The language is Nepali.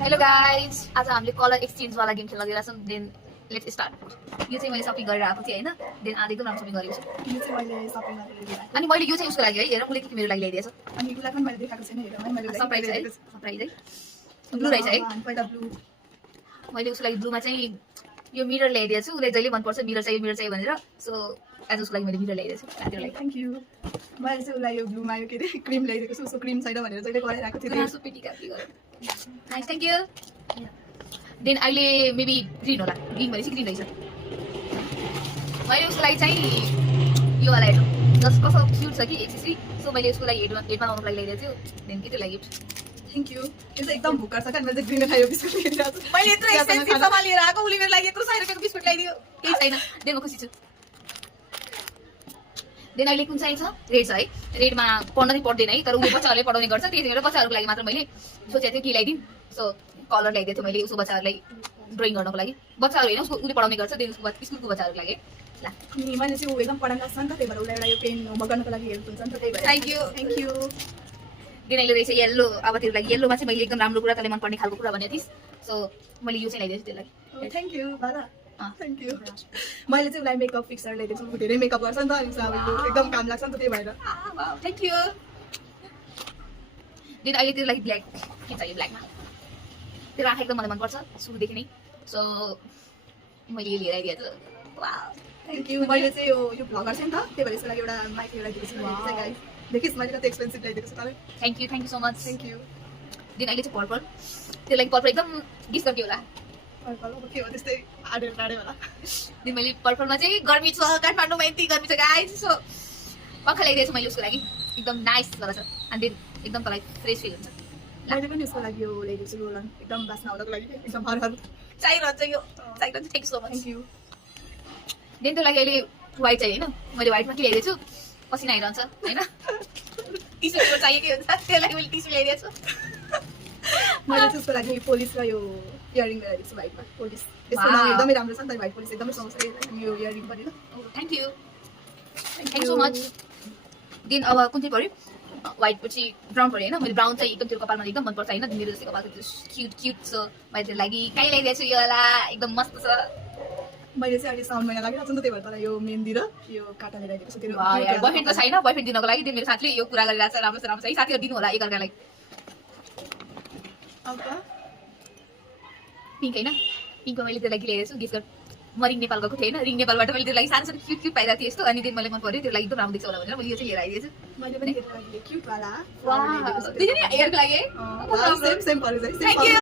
हेलो गाइज, आज हामीले कलर एक्सचेन्ज वाला गेम खेल्न गइरहेछौँ। Then let's start. यो चाहिँ मैले सपिङ गरेर आएको थिएँ होइन। देन आज एकदम राम्रो सपिङ गरेको छु। यो चाहिँ मैले सपिङ गरेर ल्याएको। अनि मैले यो चाहिँ उसको लागि है, हेर उसले के मेरो लागि ल्याइदिएछ। अनि उसलाई पनि मैले देखाएको छैन, हेर है मैले सरप्राइज है, सरप्राइज है। ब्लू रहेछ है। पहिला ब्लू मैले उसको लागि ब्लूमा चाहिँ यो मिरर ल्याइदिएको छु। उसलाई जहिले मनपर्छ मिरर चाहियो भनेर। सो आज उसको लागि मैले मिरर ल्याइदिएको छु। रातिको लागि थ्याङ्क यू। मैले चाहिँ उसलाई यो ब्लूमा यो के अरे क्रिम ल्याइदिएको छु। उसको क्रिम छैन भनेर जहिले कराइरहेको थियो। सो पिटी कापी गरे। Nice, thank you. देन अहिले मेबी ग्रिन होला। ग्रिन भनेपछि ग्रिन रहेछ। मैले उसको लागि चाहिँ यो वाला हेर्नु जस्ट कस्तो क्युट छ कि एक्सेसरी। सो मैले उसको लागि हेडमा लाउनुको लागि ल्याइदिएको छु। देन के लागि गिफ्ट। Thank you. यो चाहिँ एकदम भुक्कर छ क्या, मैले चाहिँ ग्रिन खायो बिस्कुट ल्याइदिएको छु। मैले यत्रो एक्सपेन्सिभ सामान लिएर आएको, उसले मेरो लागि यत्रो 100 रुपियाँको बिस्कुट ल्याइदियो। केही छैन। देन म खुसी छु। देन अहिले कुन चाहिँ छ? रेड छ है। रेडमा पढ्न चाहिँ पढ्दैन है, तर उसले बच्चाहरूले पढाउने गर्छ। त्यही भएर बच्चाहरूको लागि मात्र मैले सोचेको थिएँ के ल्याइदिउँ। सो कलर ल्याइदिएको थिएँ मैले उसको बच्चाहरूलाई ड्रइङ गर्नको लागि। बच्चाहरू होइन, उसको उसले पढाउने गर्छ। देन उसको स्कुलको बच्चाहरूको लागि ल। अनि मैले चाहिँ ऊ एकदम पढाउन लाग्छ नि त, त्यही भएर उसलाई एउटा यो पेन होमवर्क गर्नको लागि हेल्प हुन्छ नि त, त्यही भएर thank you. Thank you. Then अहिले रहेछ येल्लो। अब त्यो लागि येल्लोमा चाहिँ मैले एकदम राम्रो कुरा तँलाई मनपर्ने खालको कुरा भनेको थिइस्। सो मैले यो चाहिँ ल्याइदिएको छु त्यसलाई। थ्याङ्क यू दादा, थ्याङ्क यू। मैले चाहिँ उसलाई मेकअप फिक्सर ल्याइदिएको छु। धेरै मेकअप गर्छ नि त, अनि अब यो एकदम काम लाग्छ नि त, त्यही भएर थ्याङ्क यू। देन अहिले त्यो लागि ब्ल्याक के चाहियो? ब्ल्याकमा त्यो आँखा एकदम मलाई मनपर्छ सुरुदेखि नै। सो मैले यो लिएर आइदिएको छु। Wow, thank you. मैले चाहिँ यो भ्लगर छ नि त, त्यही भएर यसको लागि एउटा माइक ल्याइदिएको छु। गाइस देखिस् मैले कति एक्सपेन्सिभ ल्याइदिएको छु तपाईँ। Thank you so much. Thank you. Then अहिले चाहिँ पर्पल। त्यो लागि पर्पल एकदम गेस गर्के होला। पर्पल अब के हो त्यस्तै आडे होला। देन मैले पर्पलमा चाहिँ गर्मी छ, काठमाडौँमा यति गर्मी छ गाइस। सो पक्का ल्याइदिएको छु मैले उसको लागि। एकदम नाइस वाला छ। अनि देन एकदम तँलाई फ्रेस फिल हुन्छ। मैले पनि उसको लागि यो ल्याइदिएको छु रोलन, एकदम बास्ना हुनको लागि एकदम हर चाहिरहन्छ यो, चाहिरहन्छ। Thank so much. Thank you. Then त्यो लागि अहिले व्हाइट चाहियो होइन। मैले व्हाइटमा के ल्याइदिएको छु? पसिना आइरहन्छ होइन। टिस्यु पेपर चाहियो के हुन्छ, त्यो लागि मैले टिस्यु ल्याइदिएको छु। मैले चाहिँ उसको लागि पोलिस र यो इयरिङ ल्याइदिएको छु व्हाइटमा। पोलिस यसको नाम एकदमै राम्रो छ नि त, व्हाइट पोलिस एकदमै सुहाउँछ यो इयरिङ पनि। Thank you, thank so much. Then अब कुन चाहिँ पऱ्यो? व्हाइट पछि ब्राउन पऱ्यो होइन। मैले ब्राउन चाहिँ एकदम त्यो कपालमा एकदम मनपर्छ होइन। मेरो जस्तै कपालको त्यो क्युट छ। मैले त्यो लागि कहीँ ल्याइदिएको छु यो वाला, एकदम मस्त छ। मैले चाहिँ अहिले साउन महिना लागिरहेको छ नि त, त्यही भएर तर यो मेहन्दी र यो काटा ल्याइदिएको छु। त्यो बोयफ्रेन्ड त छैन, बोयफ्रेन्ड दिनको लागि मेरो साथीले यो कुरा गरिरहेको छ। राम्रो छ है, साथीहरू दिनु होला एकअर्कालाई। पिङ्क होइन, पिङ्कमा मैले त्यो लागि ल्याइदिएको छु। गेस गर, म रिङ नेपाल गएको थिएँ होइन। रिङ नेपालबाट मैले त्यो लागि सानो सानो क्युट पाइरहेको थिएँ यस्तो। अनि दिन मलाई मन पऱ्यो, त्यो लागि एकदम राम्रो देख्छ होला भनेर मैले यो चाहिँ लिएर आइदिएको छु। मैले पनि क्युट वाला हेयरको लागि सेम सेम परेछ है। Thank you.